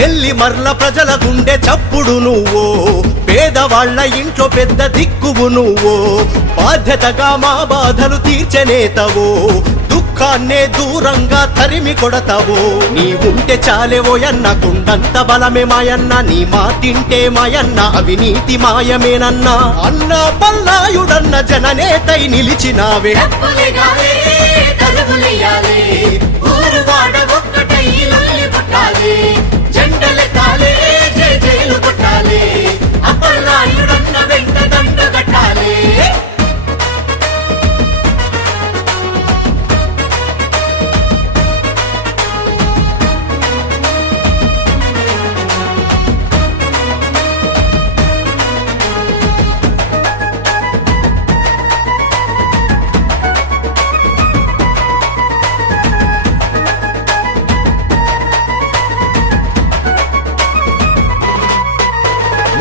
నెల్లిమర్ల ప్రజల గుండె చప్పుడు నువ్వో, పేదవాళ్ల ఇంట్లో పెద్ద దిక్కువు నువ్వో, బాధ్యతగా మా బాధలు తీర్చనేతవో, దుఃఖాన్నే దూరంగా తరిమి కొడతావో. నీ ఉంటే చాలేవోయన్న, గుండంత బలమే మాయన్న, నీ మాటింటే మాయన్న, అవినీతి మాయమేనన్నా. అన్నా పల్నాయుడన్న జననేతై నిలిచినావే. జెండలెత్తాలే, జై జైలు కొట్టాలే, అప్పలనాయుడన్న వెంట దండు కట్టాలే.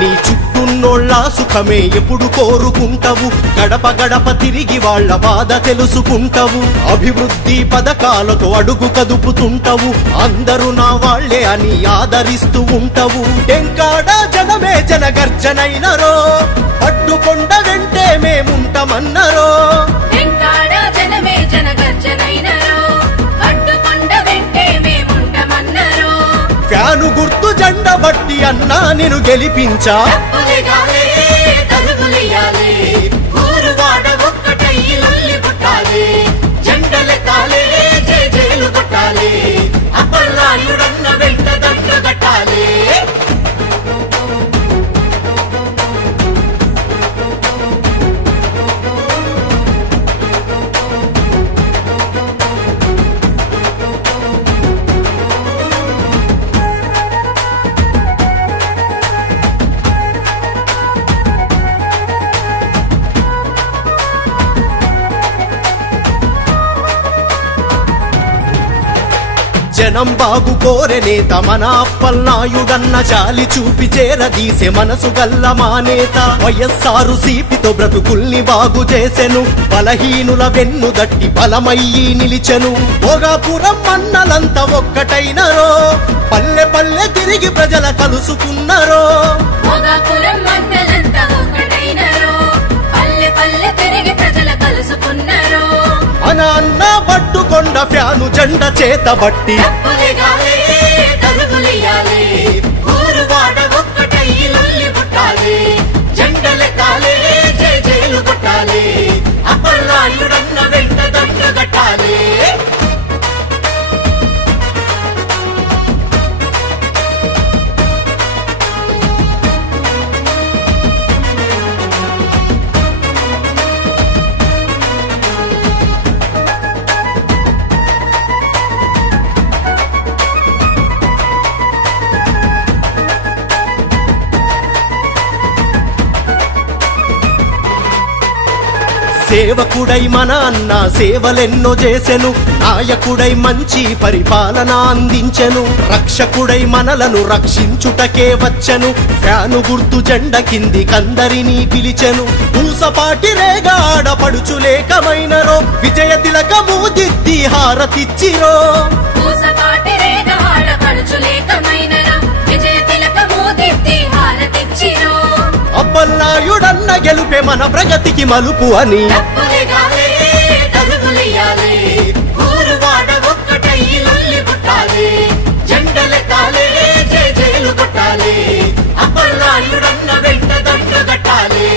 నీ చుట్టూన్నోళ్ళ సుఖమే ఎప్పుడు కోరుకుంటావు, గడప గడప తిరిగి వాళ్ళ బాధ తెలుసుకుంటావు, అభివృద్ధి పథకాలతో అడుగు కదుపుతుంటావు, అందరూ నా వాళ్లే అని ఆదరిస్తూ ఉంటావు. టెంకాడ జనమే జనగర్జనైనరో, అడ్డుకొండ వెంటే మేముంటామన్నరో. ఫ్యాను గుర్తు జెండ బట్టి అన్నా నేను గెలిపించా. జెండలెత్తాలే, జై జైలు కొట్టాలే, అప్పలనాయుడన్న వెంట దండు కట్టాలే. జనం బాగు కోరె నేత మన అప్పలనాయుడన్న, జాలి చూపి చేరదీసే మనసు గల్ల మా నేత. వైఎస్ఆర్ సిపితో బ్రతుకుల్ని బాగు చేసెను, బలహీనుల వెన్ను దట్టి బలమయ్యి నిలిచెను. భోగాపురం అన్నలంతా ఒక్కటైనరో, పల్లె పల్లె తిరిగి ప్రజల కలుసుకున్నరో. మన అన్న పట్టుకొండ ఫ్యాను జెండ చేతబట్టి. జెండలెత్తాలే, జై జైలు కొట్టాలే, అప్పలనాయుడన్న వెంట దండు కట్టాలే. సేవకుడై మన అన్న సేవలెన్నో చేసెను, నాయకుడై మంచి పరిపాలన అందించెను, రక్షకుడై మనలను రక్షించుటకే వచ్చెను. ఫ్యాను గుర్తు జెండ కింది కందరినీ పిలిచెను, పూసపాటి రేగా ఆడపడుచులేకమైనరో, విజయ తిలకము దిద్ది హారతిచ్చిరో. అప్పలనాయుడన్న గెలుపే మన ప్రగతికి మలుపు అని. జెండలెత్తాలే, జై జైలు కొట్టాలే, అప్పలనాయుడన్న వెంట దండు కట్టాలే.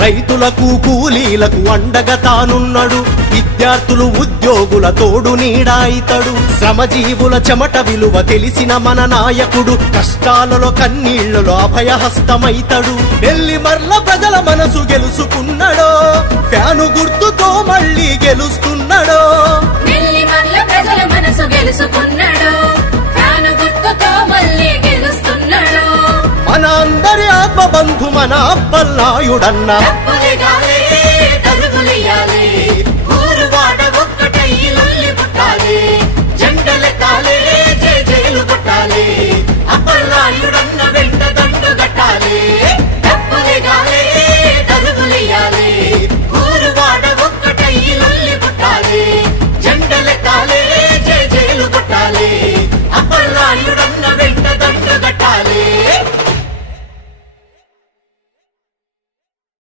రైతులకు కూలీలకు అండగా తానున్నాడు, విద్యార్థులు ఉద్యోగుల తోడు నీడాయితడు, శ్రమజీవుల చెమట విలువ తెలిసిన మన నాయకుడు, కష్టాలలో కన్నీళ్లలో అభయహస్తమైతడు. నెల్లిమర్ల ప్రజల మనసు గెలుసుకున్నాడో, ఫ్యాను గుర్తుతో మళ్ళీ గెలుస్తున్నాడో. నెల్లిమర్ల ప్రజల మనసు గెలుసుకున్నాడో, ఫ్యాను గుర్తుతో మళ్ళీ గెలుస్తున్నాడో. మన అందరి ఆత్మ బంధు మన అప్పల్నాయుడన్న తప్పులే